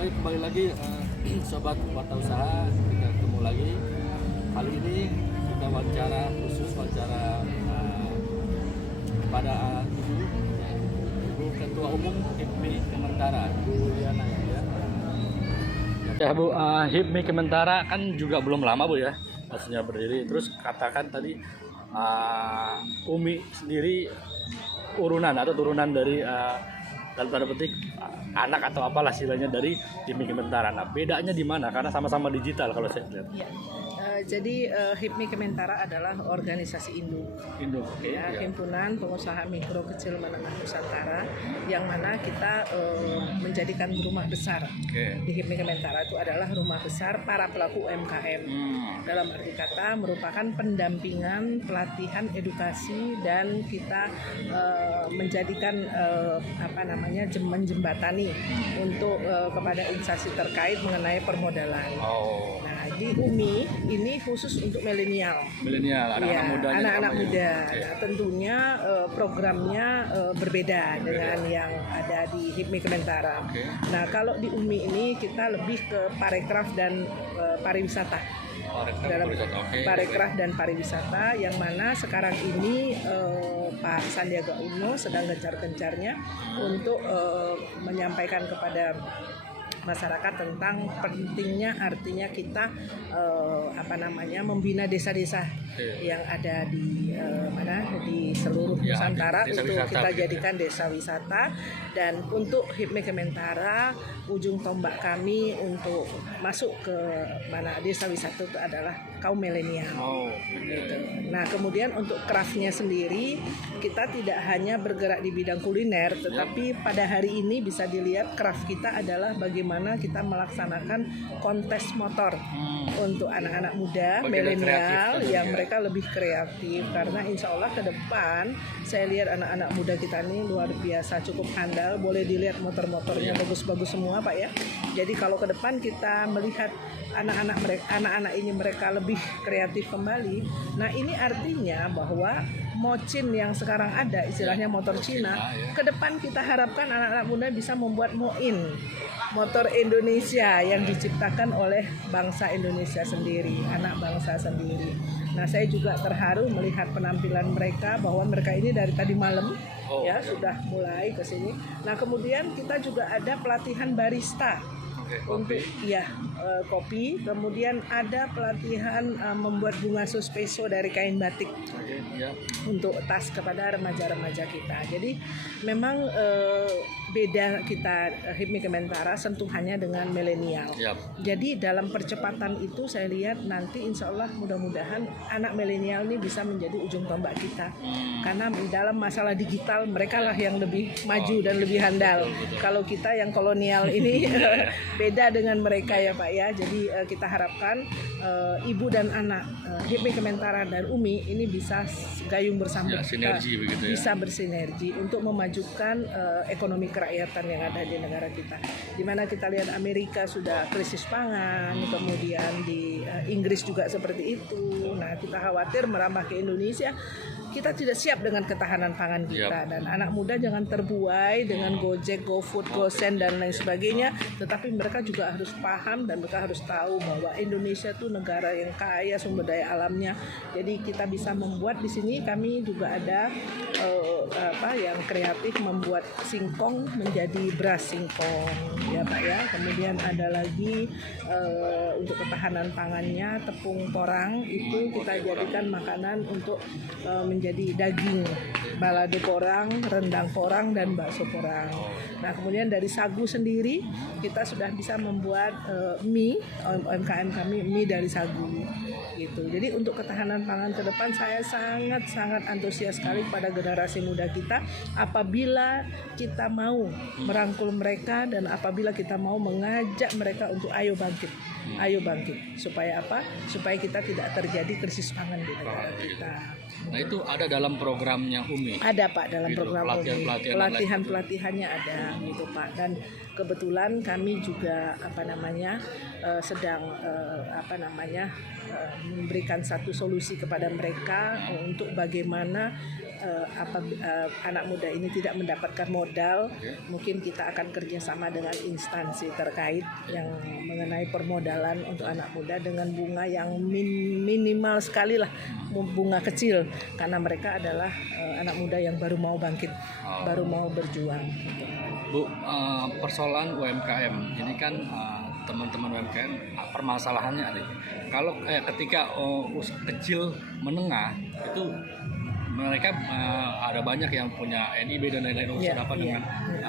Baik, kembali lagi sobat Warta Usaha, kita ketemu lagi. Kali ini kita wawancara khusus kepada Ibu Ketua Umum HIPMI Kementara, Bu Liana ya. Ya Bu, HIPMI Kementara kan juga belum lama Bu ya, maksudnya berdiri. Terus katakan tadi Umi sendiri turunan dari dalam tanda petik anak atau apalah istilahnya dari HIPMI Kementara. Nah, bedanya di mana? Karena sama-sama digital kalau saya lihat. Ya. Jadi HIPMI Kementara adalah organisasi induk, Okay, ya. Himpunan Pengusaha Mikro Kecil Menengah Nusantara, yang mana kita menjadikan rumah besar. Di HIPMI Kementara itu adalah rumah besar para pelaku UMKM. Dalam arti kata merupakan pendampingan, pelatihan, edukasi, dan kita menjadikan menjembatani untuk kepada instansi terkait mengenai permodalan. Nah, di UMI ini khusus untuk milenial, anak-anak muda. Nah, tentunya programnya berbeda dengan yang ada di HIPMI Kementara. Nah, kalau di UMI ini kita lebih ke parekraf dan pariwisata. Parekraf dan pariwisata, yang mana sekarang ini Pak Sandiaga Uno sedang gencar-gencarnya untuk menyampaikan kepada masyarakat tentang pentingnya, artinya kita membina desa-desa yang ada di di seluruh Nusantara untuk kita jadikan desa wisata. Dan untuk HIPMI Kementara, ujung tombak kami untuk masuk ke desa wisata itu adalah kaum milenial. Gitu. Nah, kemudian untuk craftnya sendiri, kita tidak hanya bergerak di bidang kuliner, tetapi pada hari ini bisa dilihat craft kita adalah bagaimana kita melaksanakan kontes motor untuk anak-anak muda milenial yang mereka lebih kreatif, karena insya Allah ke depan saya lihat anak-anak muda kita ini luar biasa, cukup handal. Boleh dilihat motor-motornya bagus-bagus semua Pak ya. Jadi kalau ke depan kita melihat anak-anak ini mereka lebih kreatif kembali. Nah, ini artinya bahwa mocin yang sekarang ada, istilahnya motor Cina, ke depan kita harapkan anak-anak muda bisa membuat motor Indonesia yang diciptakan oleh bangsa Indonesia sendiri, anak bangsa sendiri. Nah, saya juga terharu melihat penampilan mereka, bahwa mereka ini dari tadi malam sudah mulai ke sini. Nah, kemudian kita juga ada pelatihan barista. Untuk kopi, kemudian ada pelatihan membuat bunga suspeso dari kain batik untuk tas kepada remaja-remaja kita. Jadi memang beda kita HIPMI Kementara sentuhannya dengan milenial. Jadi dalam percepatan itu saya lihat nanti insya Allah mudah-mudahan anak milenial ini bisa menjadi ujung tombak kita, karena dalam masalah digital mereka lah yang lebih maju dan lebih handal. Kalau kita yang kolonial ini beda dengan mereka ya Pak ya. Jadi kita harapkan ibu dan anak HIPMI Kementara dan UMI ini bisa gayung bersama, bisa bersinergi untuk memajukan ekonomi kerakyatan yang ada di negara kita. Dimana kita lihat Amerika sudah krisis pangan, kemudian di Inggris juga seperti itu. Nah, kita khawatir merambah ke Indonesia, kita tidak siap dengan ketahanan pangan kita. Dan anak muda jangan terbuai dengan Gojek, GoFood, GoSend dan lain sebagainya, tetapi mereka juga harus paham dan mereka harus tahu bahwa Indonesia itu negara yang kaya sumber daya alamnya. Jadi kita bisa membuat di sini, kami juga ada yang kreatif membuat singkong menjadi beras singkong ya Pak ya. Kemudian ada lagi untuk ketahanan pangannya tepung porang, itu kita jadikan makanan untuk menjadi daging, balado porang, rendang porang, dan bakso porang. Nah, kemudian dari sagu sendiri kita sudah bisa membuat mie, UMKM kami mie dari sagu gitu. Jadi untuk ketahanan pangan ke depan saya sangat antusias sekali pada generasi muda kita, apabila kita mau merangkul mereka dan apabila kita mau mengajak mereka untuk ayo bangkit. Supaya apa? Supaya kita tidak terjadi krisis pangan di negara kita. Nah itu ada dalam programnya Umi. Ada Pak dalam Gitu, program pelatihannya ada gitu Pak, dan kebetulan kami juga sedang memberikan satu solusi kepada mereka untuk bagaimana anak muda ini tidak mendapatkan modal. Mungkin kita akan kerjasama dengan instansi terkait yang mengenai permodalan untuk anak muda dengan bunga yang minimal sekali lah, bunga kecil, karena mereka adalah anak muda yang baru mau bangkit, baru mau berjuang. Bu, persoalan UMKM ini kan teman-teman UMKM permasalahannya ada. Kalau ketika kecil menengah itu mereka ada banyak yang punya NIB dan lain-lain urusan dengan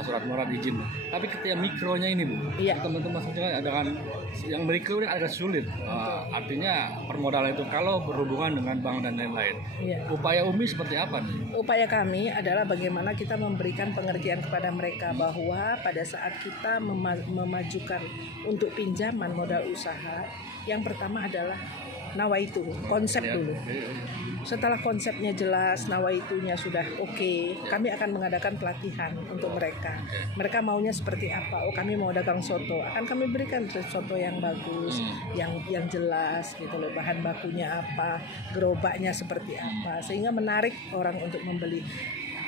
surat menyurat izin. Tapi ketika mikronya ini Bu, teman-teman saja ada kan yang mikro ini agak sulit. Artinya permodalan itu kalau berhubungan dengan bank dan lain-lain. Upaya Umi seperti apa nih? Upaya kami adalah bagaimana kita memberikan pengertian kepada mereka bahwa pada saat kita memajukan untuk pinjaman modal usaha, yang pertama adalah nawaitu, konsep dulu. Setelah konsepnya jelas, nawaitunya sudah oke, kami akan mengadakan pelatihan untuk mereka. Mereka maunya seperti apa? Oh, kami mau dagang soto. Akan kami berikan soto yang bagus, yang jelas gitu loh. Bahan bakunya apa, gerobaknya seperti apa, sehingga menarik orang untuk membeli.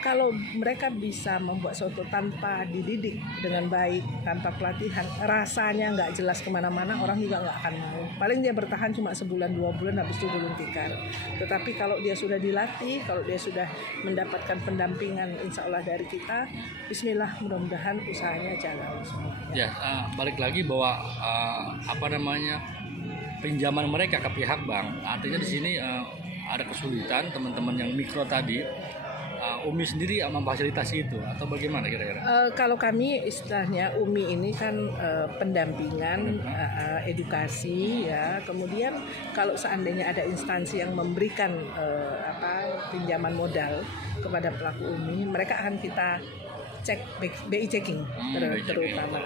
Kalau mereka bisa membuat soto tanpa dididik dengan baik, tanpa pelatihan, rasanya nggak jelas kemana-mana, orang juga nggak akan mau. Paling dia bertahan cuma sebulan 2 bulan, habis itu gulung tikar. Tetapi kalau dia sudah dilatih, kalau dia sudah mendapatkan pendampingan, insya Allah dari kita, bismillah, mudah-mudahan usahanya jalan. Ya, balik lagi bahwa pinjaman mereka ke pihak bank, artinya di sini ada kesulitan teman-teman yang mikro tadi. Umi sendiri memfasilitasi itu atau bagaimana kira-kira? Kalau kami istilahnya Umi ini kan pendampingan, edukasi ya. Kemudian kalau seandainya ada instansi yang memberikan pinjaman modal kepada pelaku Umi, mereka akan kita cek BI checking terutama.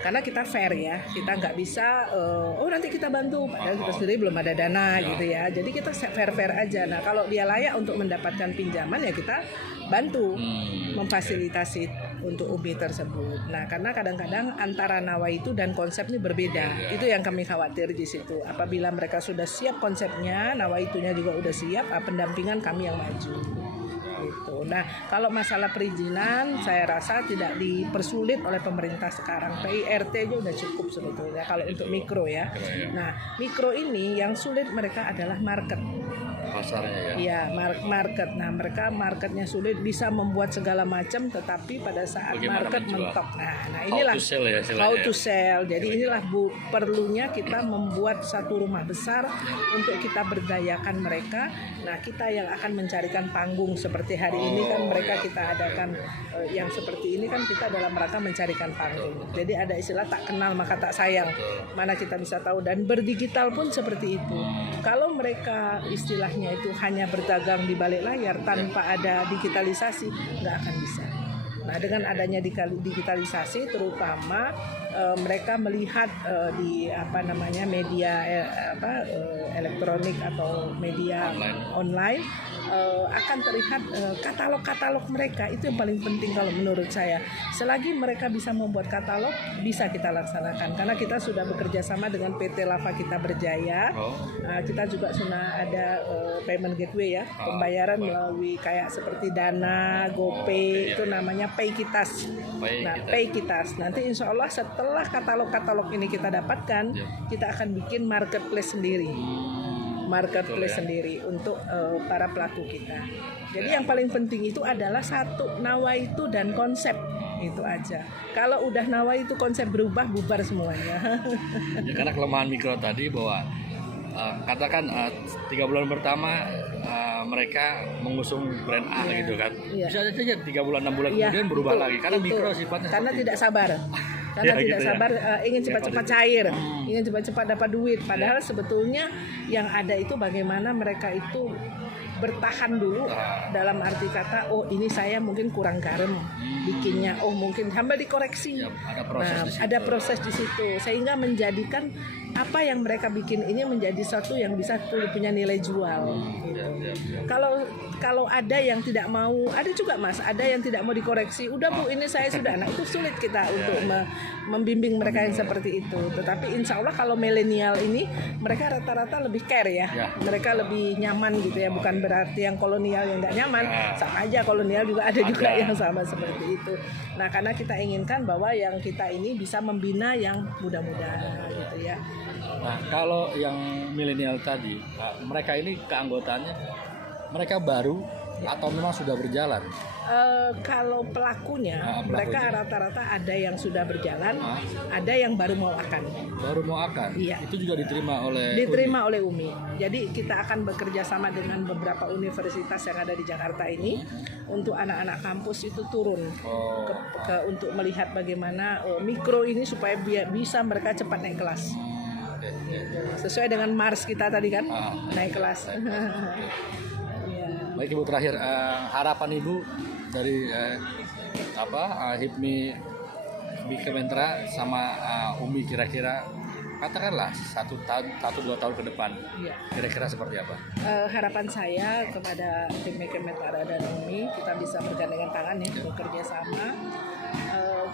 Karena kita fair ya, kita nggak bisa nanti kita bantu padahal kita sendiri belum ada dana gitu ya. Jadi kita fair aja. Nah kalau dia layak untuk mendapatkan pinjaman ya kita bantu memfasilitasi untuk Umi tersebut. Nah karena kadang-kadang antara nawaitu dan konsep ini berbeda. Itu yang kami khawatir di situ. Apabila mereka sudah siap konsepnya, nawaitunya juga udah siap, pendampingan kami yang maju. Gitu. Nah, kalau masalah perizinan saya rasa tidak dipersulit oleh pemerintah sekarang. PIRT aja udah cukup sebetulnya kalau untuk mikro ya. Nah, mikro ini yang sulit mereka adalah market. Pasarnya ya. Iya, market. Nah, mereka marketnya sulit, bisa membuat segala macam, tetapi pada saat bagaimana market menjual? mentok. Nah, inilah how to sell. Jadi inilah perlunya kita membuat satu rumah besar untuk kita berdayakan mereka. Nah, kita yang akan mencarikan panggung seperti hari ini kan mereka kita adakan yang seperti ini kan kita dalam rangka mencarikan panggung. Jadi ada istilah tak kenal maka tak sayang. Mana kita bisa tahu, dan berdigital pun seperti itu. Kalau mereka istilahnya itu hanya berdagang di balik layar tanpa ada digitalisasi, nggak akan bisa. Nah, dengan adanya digitalisasi, terutama mereka melihat di media elektronik atau media online akan terlihat katalog-katalog mereka. Itu yang paling penting kalau menurut saya. Selagi mereka bisa membuat katalog, bisa kita laksanakan. Karena kita sudah bekerja sama dengan PT Lava Kita Berjaya. Kita juga sudah ada payment gateway ya, pembayaran melalui kayak seperti Dana, GoPay, itu namanya Paykitas. Paykitas. Nanti insya Allah setelah katalog-katalog ini kita dapatkan, kita akan bikin marketplace sendiri. Sendiri untuk para pelaku kita. Jadi yang paling penting itu adalah satu, nawaitu dan konsep, itu aja. Kalau udah nawaitu konsep berubah, bubar semuanya. Ya, karena kelemahan mikro tadi bahwa katakan 3 bulan pertama mereka mengusung brand A gitu kan. Bisa saja 3 bulan 6 bulan kemudian berubah lagi karena mikro sifatnya. Karena tidak sabar. Karena tidak sabar, ingin cepat-cepat cair, ingin cepat-cepat dapat duit. Padahal sebetulnya yang ada itu bagaimana mereka itu bertahan dulu, dalam arti kata, ini saya mungkin kurang garam. bikinnya, oh mungkin sambil dikoreksi. Ya, ada proses di situ. Ada proses di situ sehingga menjadikan apa yang mereka bikin ini menjadi sesuatu yang bisa punya nilai jual. Gitu. Kalau ada yang tidak mau, ada juga Mas, ada yang tidak mau dikoreksi. Udah Bu, ini saya sudah. Nah itu sulit kita untuk membimbing mereka yang seperti itu. Tetapi insya Allah kalau milenial ini mereka rata-rata lebih care ya. Mereka lebih nyaman gitu ya. Bukan berarti yang kolonial yang nggak nyaman. Sama aja kolonial juga ada juga yang sama seperti itu. Nah karena kita inginkan bahwa yang kita ini bisa membina yang muda-muda gitu ya. Nah kalau yang milenial tadi, mereka ini keanggotaannya mereka baru atau memang sudah berjalan? Kalau pelakunya, mereka rata-rata ada yang sudah berjalan, ada yang baru mau akan. Baru mau akan? Iya. Itu juga diterima oleh UMI. Jadi kita akan bekerja sama dengan beberapa universitas yang ada di Jakarta ini untuk anak-anak kampus itu turun untuk melihat bagaimana mikro ini supaya bisa mereka cepat naik kelas. Sesuai dengan Mars kita tadi kan, naik kelas. Baik Ibu, terakhir harapan Ibu dari HIPMI Kementerian sama UMI kira-kira katakanlah 1-2 tahun ke depan, kira-kira seperti apa? Harapan saya kepada HIPMI Kementerian dan UMI kita bisa bergandengan tangan ya, bekerja sama.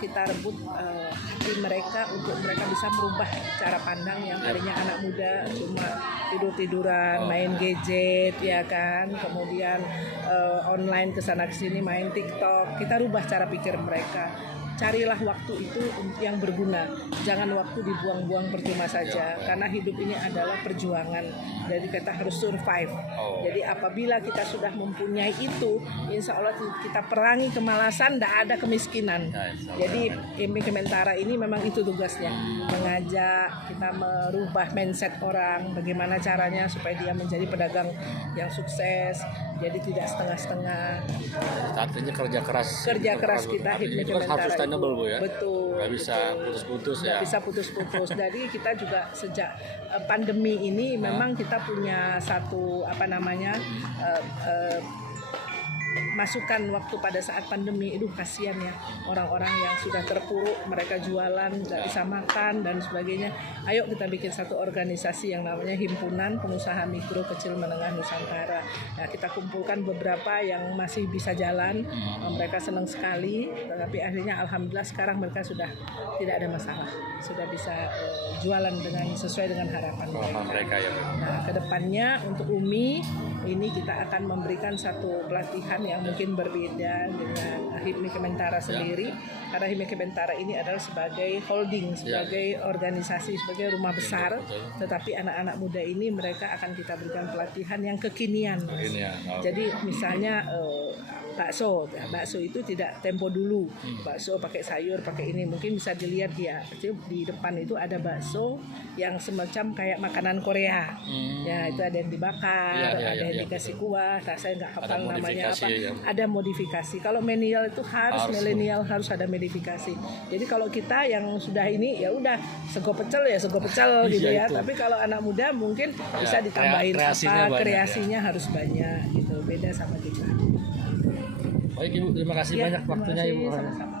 Kita rebut hati mereka untuk mereka bisa merubah cara pandang yang tadinya anak muda cuma tidur-tiduran, main gadget ya kan, kemudian online kesana kesini main TikTok. Kita rubah cara pikir mereka. Carilah waktu itu yang berguna, jangan waktu dibuang-buang percuma saja, karena hidup ini adalah perjuangan, jadi kita harus survive. Jadi apabila kita sudah mempunyai itu, insya Allah kita perangi kemalasan, tidak ada kemiskinan. Jadi HIPMI Kementerian ini memang itu tugasnya, mengajak kita merubah mindset orang, bagaimana caranya supaya dia menjadi pedagang yang sukses, jadi tidak setengah-setengah. Artinya kerja keras kita HIPMI Kementerian. Bu ya? Betul. Nggak bisa putus-putus ya? Nggak bisa putus-putus. Jadi kita juga sejak pandemi ini memang kita punya satu masukan waktu pada saat pandemi itu kasihan ya orang-orang yang sudah terpuruk, mereka jualan nggak bisa makan dan sebagainya. Ayo kita bikin satu organisasi yang namanya Himpunan Pengusaha Mikro Kecil Menengah Nusantara. Nah, kita kumpulkan beberapa yang masih bisa jalan, mereka senang sekali, tapi akhirnya alhamdulillah sekarang mereka sudah tidak ada masalah, sudah bisa jualan dengan sesuai dengan harapan mereka ya. Nah, kedepannya untuk UMI ini kita akan memberikan satu pelatihan yang mungkin berbeda dengan HIPMI Kementerian sendiri, karena HIPMI Kementerian ini adalah sebagai holding, sebagai organisasi, sebagai rumah besar, tetapi anak-anak muda ini mereka akan kita berikan pelatihan yang kekinian. Jadi misalnya bakso itu tidak tempo dulu, bakso pakai sayur, pakai ini, mungkin bisa dilihat ya di depan itu ada bakso yang semacam kayak makanan Korea, ya itu ada yang dibakar, ada yang dikasih kuah, saya nggak hafal namanya apa, ada modifikasi. Kalau milenial itu milenial harus ada modifikasi. Jadi kalau kita yang sudah ini ya udah sego pecel gitu ya. Tapi kalau anak muda mungkin bisa ditambahin kreasinya harus banyak gitu, beda sama kita. Baik Ibu, terima kasih banyak waktunya Ibu. Sama-sama.